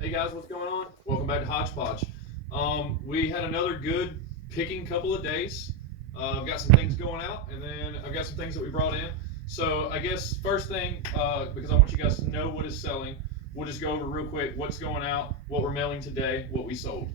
Hey guys, what's going on? Welcome back to Hodge Podge. We had another good picking couple of days. I've got some things going out, and then I've got some things that we brought in. So I guess first thing, because I want you guys to know what is selling, we'll just go over real quick what's going out, what we're mailing today, what we sold.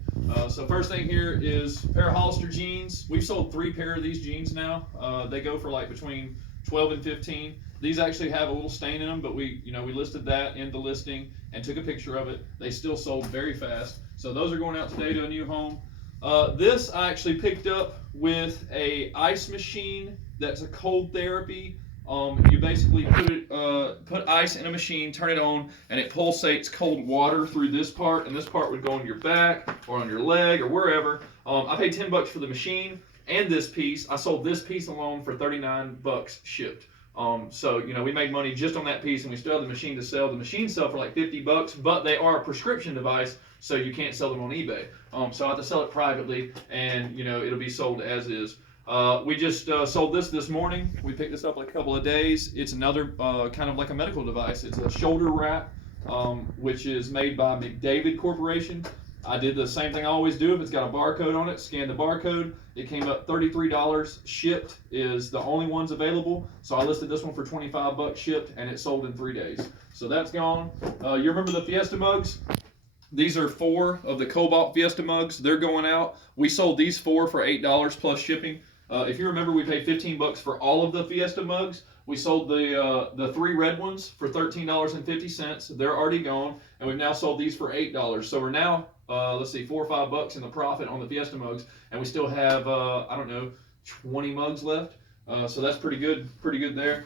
So first thing here is a pair of Hollister jeans. We've sold 3 pair of these jeans now. They go for like between 12 and 15. These actually have a little stain in them, but we listed that in the listing and took a picture of it. They still sold very fast. So those are going out today to a new home. This I actually picked up with a ice machine that's a cold therapy. You basically put ice in a machine, turn it on, and it pulsates cold water through this part, and this part would go on your back or on your leg or wherever. I paid $10 for the machine and this piece. I sold this piece alone for $39 shipped. So we made money just on that piece, and we still have the machine to sell. The machines sell for like $50, but they are a prescription device, so you can't sell them on eBay. So I have to sell it privately, and it'll be sold as is. We just sold this morning. We picked this up like a couple of days. It's another kind of like a medical device. It's a shoulder wrap, which is made by McDavid Corporation. I did the same thing I always do. If it's got a barcode on it, scan the barcode. It came up $33 shipped is the only ones available. So I listed this one for $25 shipped, and it sold in 3 days. So that's gone. You remember the Fiesta mugs? These are 4 of the Cobalt Fiesta mugs. They're going out. We sold these 4 for $8 plus shipping. If you remember, we paid $15 for all of the Fiesta mugs. We sold the 3 red ones for $13.50. They're already gone, and we've now sold these for $8. So we're now, let's see, $4 or $5 in the profit on the Fiesta mugs, and we still have, 20 mugs left. So that's pretty good there.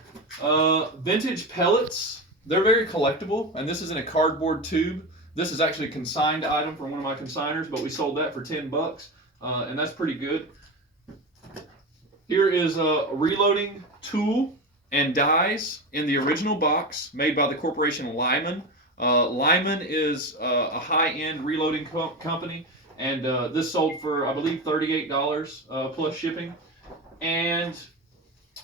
Vintage pellets. They're very collectible, and this is in a cardboard tube. This is actually a consigned item from one of my consigners, but we sold that for $10, and that's pretty good. Here is a reloading tool and dies in the original box made by the corporation Lyman. Lyman is a high-end reloading company, and this sold for, I believe, $38 plus shipping. And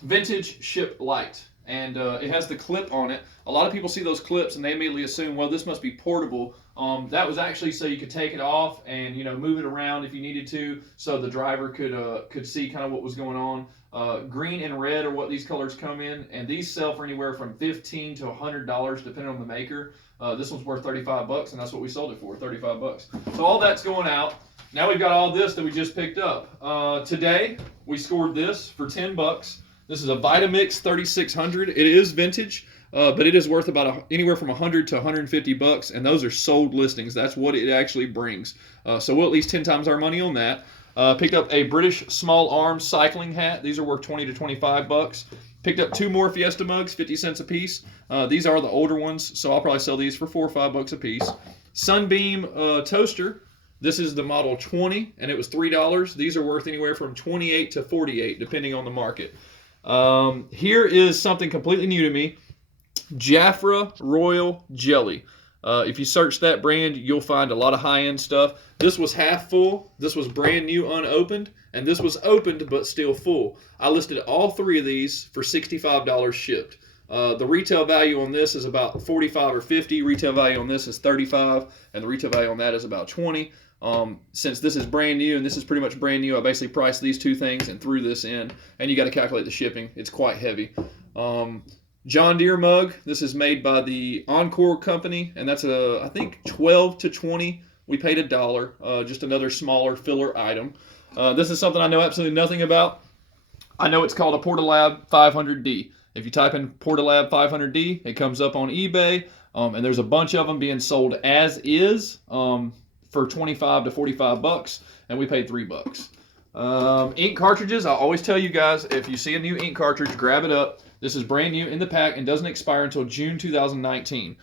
vintage ship light, and it has the clip on it. A lot of people see those clips and they immediately assume, well, this must be portable. That was actually so you could take it off and move it around if you needed to, so the driver could see kind of what was going on. Green and red are what these colors come in, and these sell for anywhere from $15 to $100 depending on the maker. This one's worth $35, and that's what we sold it for, $35. So all that's going out. Now we've got all this that we just picked up. Today we scored this for $10. This is a Vitamix 3600. It is vintage, but it is worth about anywhere from $100 to $150, and those are sold listings. That's what it actually brings. So we'll at least 10 times our money on that. Picked up a British small arm cycling hat. These are worth $20 to $25. Picked up 2 more Fiesta mugs, 50 cents a piece. These are the older ones, so I'll probably sell these for $4 or $5 a piece. Sunbeam toaster. This is the model 20, and it was $3. These are worth anywhere from $28 to $48, depending on the market. Here is something completely new to me. Jafra Royal Jelly. If you search that brand, you'll find a lot of high-end stuff. This was half full. This was brand new, unopened, and this was opened but still full. I listed all 3 of these for $65 shipped. The retail value on this is about $45 or $50. Retail value on this is $35, and the retail value on that is about $20. Since this is brand new and this is pretty much brand new, I basically priced these 2 things and threw this in, and you got to calculate the shipping. It's quite heavy. John Deere mug. This is made by the Encore company, and that's I think 12 to 20. We paid $1. Just another smaller filler item. This is something I know absolutely nothing about. I know it's called a Portalab 500D. If you type in Portalab 500D, it comes up on eBay, and there's a bunch of them being sold as is. For $25 to $45, and we paid $3. Ink cartridges. I always tell you guys, if you see a new ink cartridge, grab it up. This is brand new in the pack and doesn't expire until June 2019.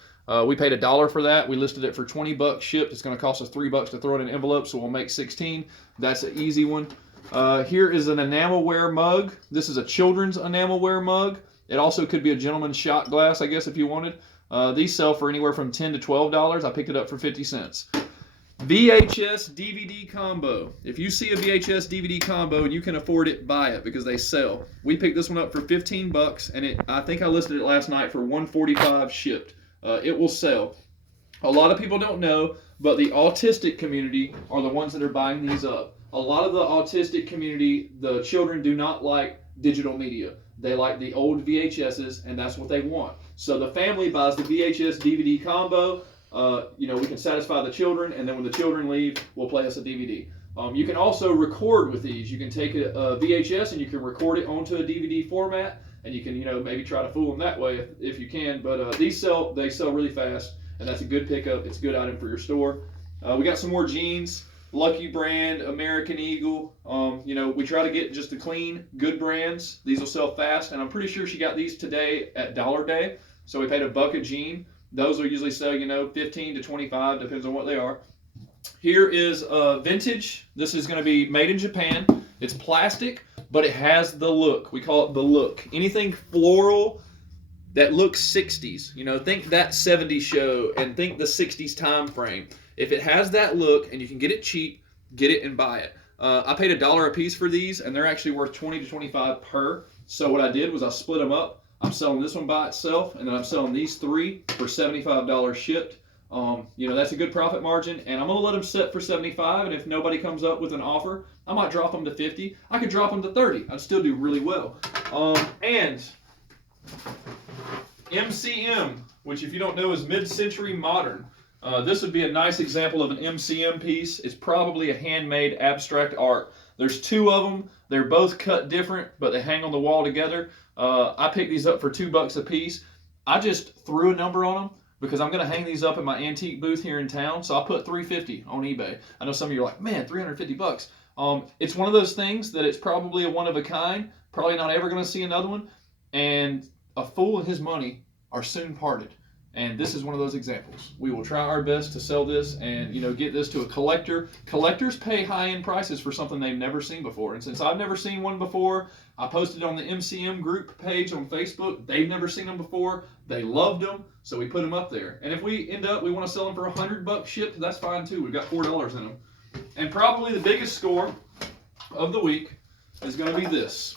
We paid $1 for that. We listed it for $20 shipped. It's going to cost us $3 to throw it in an envelope, so we'll make 16. That's an easy one. Here is an enamelware mug. This is a children's enamelware mug. It also could be a gentleman's shot glass, I guess, if you wanted. These sell for anywhere from $10 to $12. I picked it up for 50 cents. VHS DVD combo. If you see a VHS DVD combo and you can afford it, buy it because they sell. We picked this one up for $15, and I think I listed it last night for $145 shipped. It will sell. A lot of people don't know, but the autistic community are the ones that are buying these up. A lot of the autistic community, the children do not like digital media. They like the old VHSs, and that's what they want. So the family buys the VHS DVD combo. We can satisfy the children, and then when the children leave, we'll play us a DVD. You can also record with these. You can take a VHS and you can record it onto a DVD format, and you can maybe try to fool them that way if you can. But they sell really fast, and that's a good pickup. It's a good item for your store. We got some more jeans. Lucky Brand, American Eagle. We try to get just the clean, good brands. These will sell fast, and I'm pretty sure she got these today at Dollar Day. So we paid $1 a jean. Those will usually sell, 15 to 25, depends on what they are. Here is vintage. This is going to be made in Japan. It's plastic, but it has the look. We call it the look. Anything floral that looks 60s. Think that 70s show and think the 60s time frame. If it has that look and you can get it cheap, get it and buy it. I paid $1 a piece for these, and they're actually worth 20 to 25 per. So what I did was I split them up. I'm selling this one by itself, and then I'm selling these 3 for $75 shipped. That's a good profit margin, and I'm going to let them sit for 75, and if nobody comes up with an offer, I might drop them to 50. I could drop them to 30. I'd still do really well. And MCM, which if you don't know is mid-century modern. This would be a nice example of an MCM piece. It's probably a handmade abstract art. There's 2 of them. They're both cut different, but they hang on the wall together. I picked these up for $2 a piece. I just threw a number on them because I'm going to hang these up in my antique booth here in town. So I put $350 on eBay. I know some of you are like, man, $350. It's one of those things that it's probably a one of a kind. Probably not ever going to see another one. And a fool and his money are soon parted. And this is one of those examples. We will try our best to sell this and get this to a collector. Collectors pay high-end prices for something they've never seen before. And since I've never seen one before, I posted on the MCM group page on Facebook. They've never seen them before. They loved them, so we put them up there. And if we end up, we want to sell them for $100 shipped, that's fine too. We've got $4 in them. And probably the biggest score of the week is going to be this.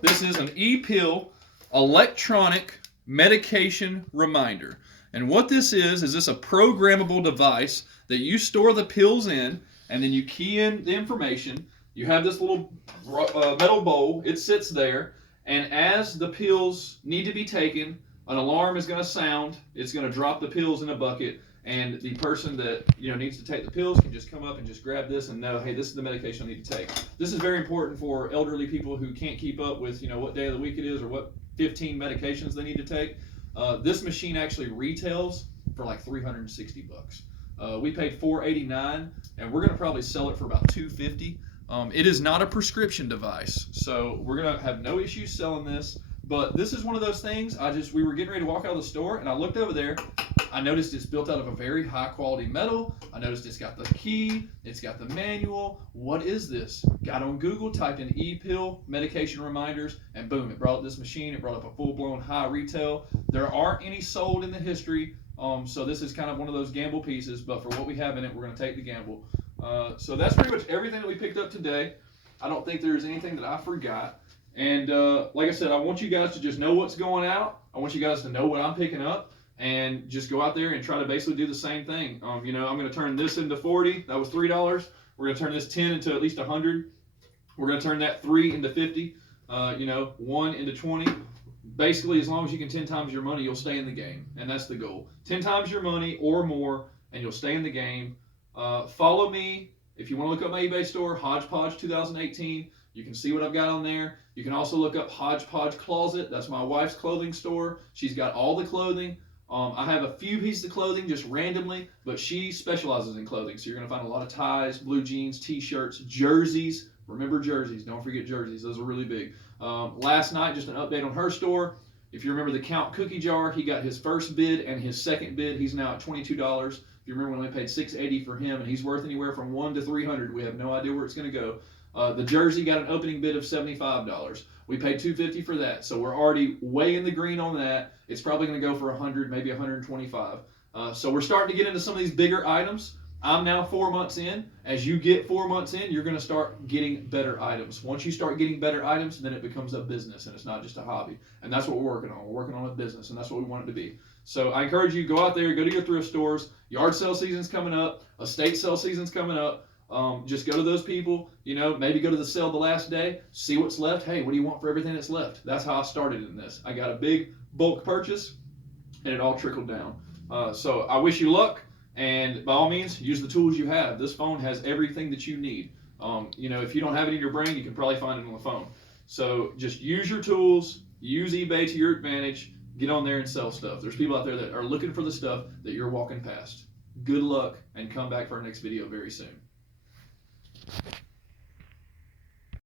This is an e-pill electronic medication reminder. And what this is this a programmable device that you store the pills in, and then you key in the information. You have this little metal bowl. It sits there, and as the pills need to be taken, an alarm is going to sound. It's going to drop the pills in a bucket, and the person that needs to take the pills can just come up and just grab this and know, hey, this is the medication I need to take. This is very important for elderly people who can't keep up with what day of the week it is or what 15 medications they need to take. This machine actually retails for like $360. We paid $489, and we're going to probably sell it for about $250. It is not a prescription device, so we're going to have no issues selling this. But this is one of those things, we were getting ready to walk out of the store, and I looked over there. I noticed it's built out of a very high quality metal. I noticed it's got the key, it's got the manual. What is this? Got on Google, typed in e-pill medication reminders, and boom, it brought up this machine. It brought up a full-blown high retail. There aren't any sold in the history, so this is kind of one of those gamble pieces, but for what we have in it, we're going to take the gamble. So that's pretty much everything that we picked up today. I don't think there's anything that I forgot. And like I said, I want you guys to just know what's going out. I want you guys to know what I'm picking up, and just go out there and try to basically do the same thing. I'm going to turn this into 40. That was $3. We're going to turn this 10 into at least 100. We're going to turn that 3 into 50. 1 into 20. Basically, as long as you can 10 times your money, you'll stay in the game, and that's the goal. 10 times your money or more, and you'll stay in the game. Follow me if you want to look up my eBay store, Hodge Podge 2018. You can see what I've got on there. You can also look up Hodge Podge Closet. That's my wife's clothing store. She's got all the clothing. I have a few pieces of clothing just randomly, but she specializes in clothing. So you're going to find a lot of ties, blue jeans, t-shirts, jerseys. Remember jerseys. Don't forget jerseys. Those are really big. Last night, just an update on her store. If you remember the Count cookie jar, he got his first bid and his second bid. He's now at $22. If you remember when we paid $680 for him, and he's worth anywhere from $100 to $300. We have no idea where it's going to go. The jersey got an opening bid of $75. We paid $250 for that, so we're already way in the green on that. It's probably going to go for $100, maybe $125. So we're starting to get into some of these bigger items. I'm now 4 months in. As you get 4 months in, you're going to start getting better items. Once you start getting better items, then it becomes a business, and it's not just a hobby. And that's what we're working on. We're working on a business, and that's what we want it to be. So I encourage you, go out there, go to your thrift stores. Yard sale season's coming up, estate sale season's coming up. Just go to those people, maybe go to the sale the last day, see what's left. Hey, what do you want for everything that's left? That's how I started in this. I got a big bulk purchase, and it all trickled down. So I wish you luck, and by all means, use the tools you have. This phone has everything that you need. If you don't have it in your brain, you can probably find it on the phone. So just use your tools, use eBay to your advantage, get on there and sell stuff. There's people out there that are looking for the stuff that you're walking past. Good luck, and come back for our next video very soon.